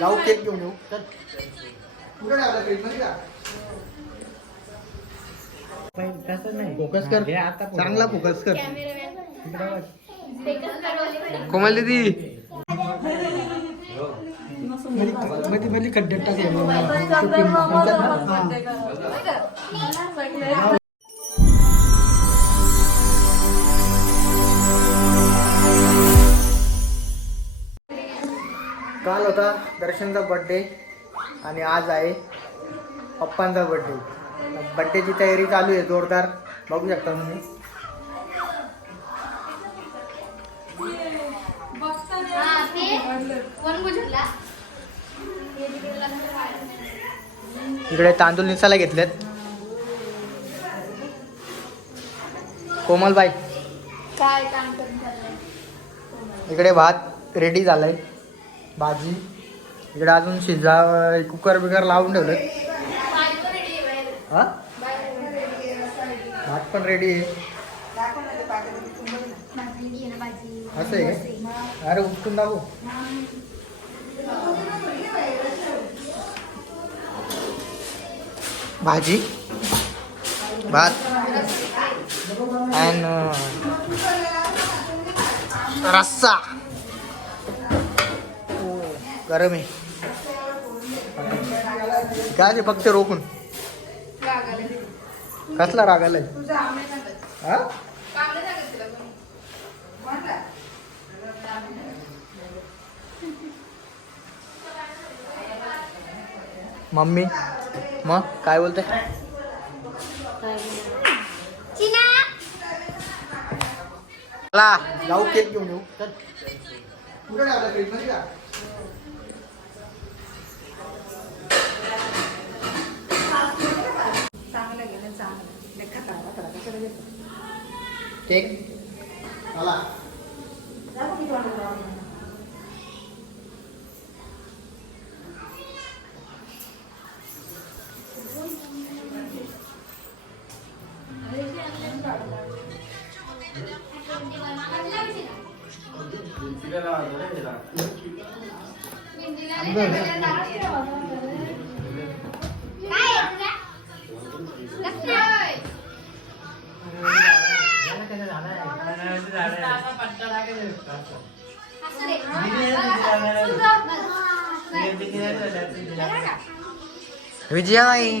जाऊ केक घेऊन येऊ. फोकस कर. चांगला फोकस कर. कोमल दीदी. मध्ये मध्ये खड्ड्यात टाकले होता दर्शनचा बर्थडे आणि आज आहे पप्पांचा बर्थडे बर्थडेची तयारी चालू आहे जोरदार. बघू शकता तुम्ही. इकडे तांदूळ निसाला घेतलेत. कोमलबाई काय इकडे भात रेडी झालाय. भाजी. इकडे अजून शिजा कुकर बिकर लावून ठेवलं हां? भात पण रेडी आहे. असं आहे का? अरे उठून दाखवू भाजी भात अँड रस्सा. गरम आहे काय ते फक्त रोखून. कसला राग आलाय. हा? मम्मी मग काय बोलते चला जाऊ केक घेऊन येऊ cek. Salah. Thank. का केक मला विजया नाही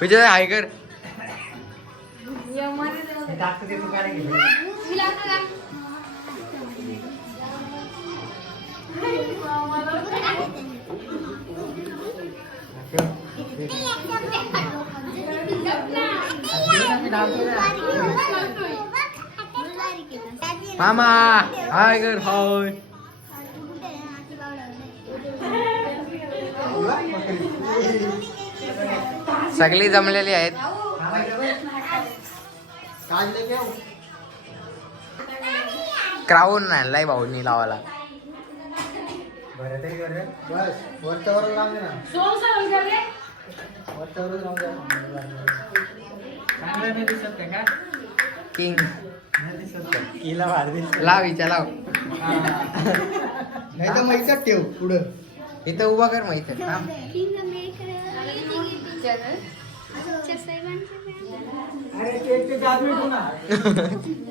विजय हाय कर मामा हाय कर हाय. सगळी जमलेली आहेत. क्राऊन आणलाय भाऊनी लावायला. रे. बस वरच्यावर लावून दे ना. चांगलं नाही दिसत का? किंग नाही दिसत हिला भारी दिसत लाव हिच्या लाव. नाही तर मैसात ठेव पुढं. इथं उभा कर ना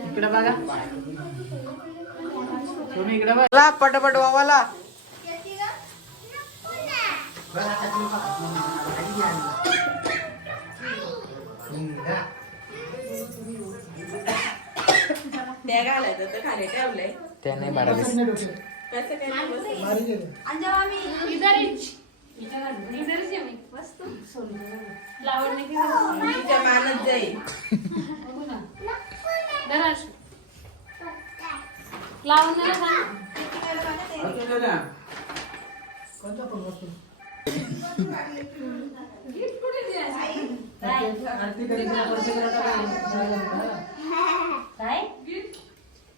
इकडे बघा. तुम्ही इकडे बघा. ला पटापट वावाला. घालायचं तर खाली ठेवलंय. त्या नाही बरा दिसत. कसं काय नाही बसत? भारी केलं. तिच्या मानत जाईल. कोणता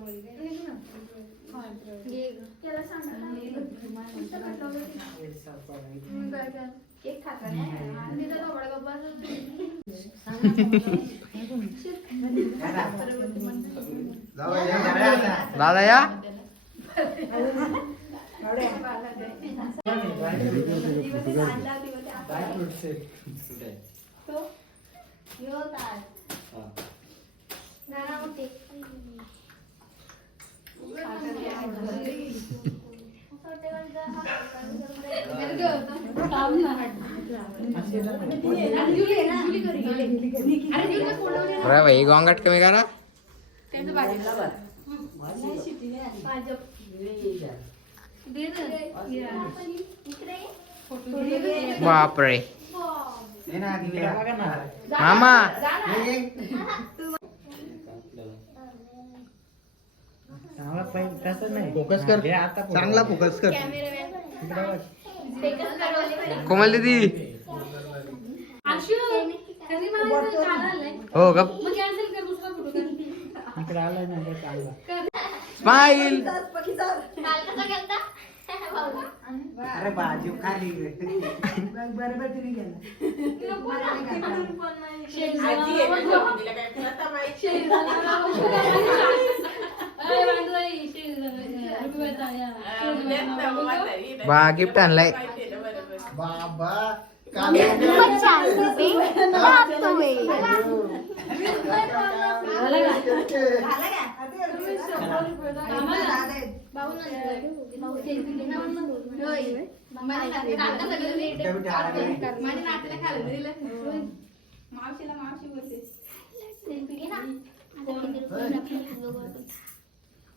कधी? काय केक खाता नाही तिथं कपडा गप्पा दादा या अरे भाई गोंगाट कमी करा. बापरे. मामा चांगला पाहिजे तसं नाही. फोकस कर. चांगला फोकस कर. कोमल दीदी. हो गप. इकडे आला ना चांगला. स्माईल. अरे बाजू खाली ना. बा गिफ्ट आणलाय माहिती आहे ना, बरोबर. बाबा काल माझ्या नातीला खायला दिलं मावशीला मावशी बोलते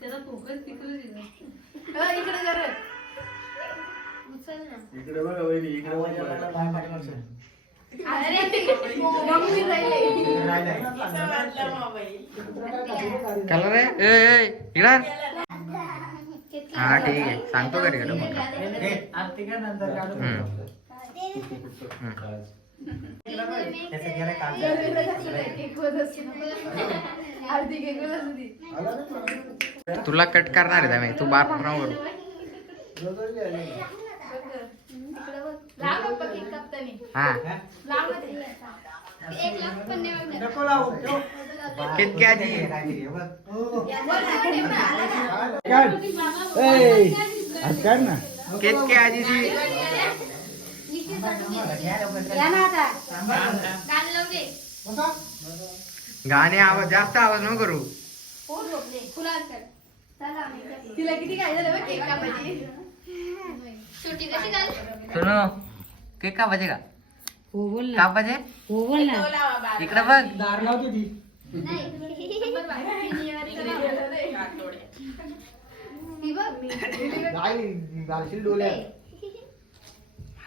त्याला फोकस तिकडे इकडे जरा उचल ना इकडे बघा. वहिनी इकडे. कलर आहे? ए, ए, इकडं. हा ठीक आहे. सांगतो घरी गेलो मग? कर नंतर तुला कट करणार आहे मी तू बार नको करू लाव पप्पा केक कापताना हा. लाव ना ते. एक लाख पण नाही बघणार. नको लावू. ठेव. कितकी आजी हे गाणं लाव दे. गाणे आवाज जास्त आवाज नको करू. पोट झोपले. तिला किती काय झालं बघ केक कापायची. छोटी कशी घाल सुनो केक कापायचे का? कापायचे? तो लावा बारा. इकडे बघ. दार लावतो ती. नाही. ही बघ.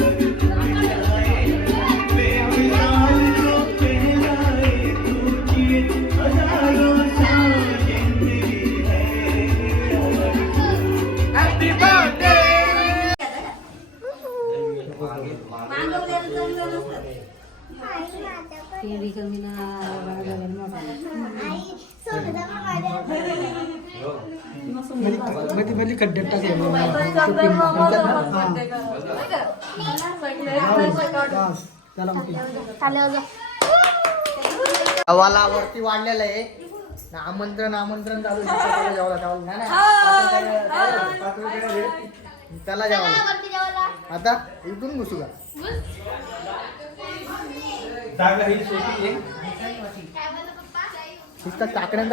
Thank you. ना. मध्ये मध्ये खड्ड्यात टाकेल गावाला वरती वाढलेलं आहे. आमंत्रण आमंत्रण चालू. त्याला जेवायला. त्याला. जेवायला आता इथून घुसू का? नुसता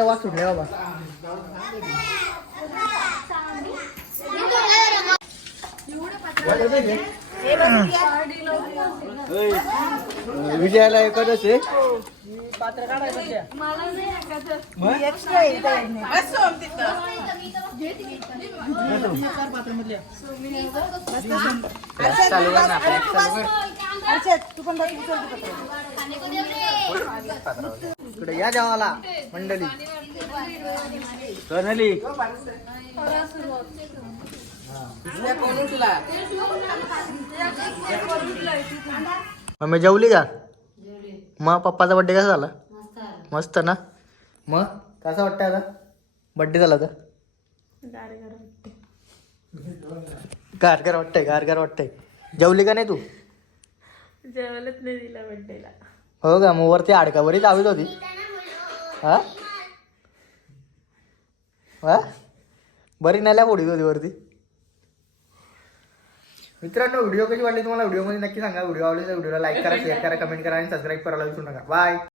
वास सुटला बाबा. विजयाला एकच आहे. इकडे या जेवाला मंडळी. सोनाली मम्मी जेवली का? मग पप्पाचा बड्डे कसा झाला? मस्त ना? मग? कसा वाटतं आता? बड्डे झाला तर? गारगार वाटतंय गारगार वाटतंय. जेवली का नाही तू? जेवायलाच नाही दिला बड्डेला हो का? मग वरती आडका बरीच आवीत होती. हा? हा? बरी नाल्या फोडीत होती वरती. मित्रांनो व्हिडिओ कशी वाटली तुम्हाला? व्हिडिओमध्ये नक्की सांगा. व्हिडिओ आवडली तर व्हिडिओला लाईक करा शेअर करा कमेंट करा आणि सबस्क्राईब करायला विसरू नका. बाय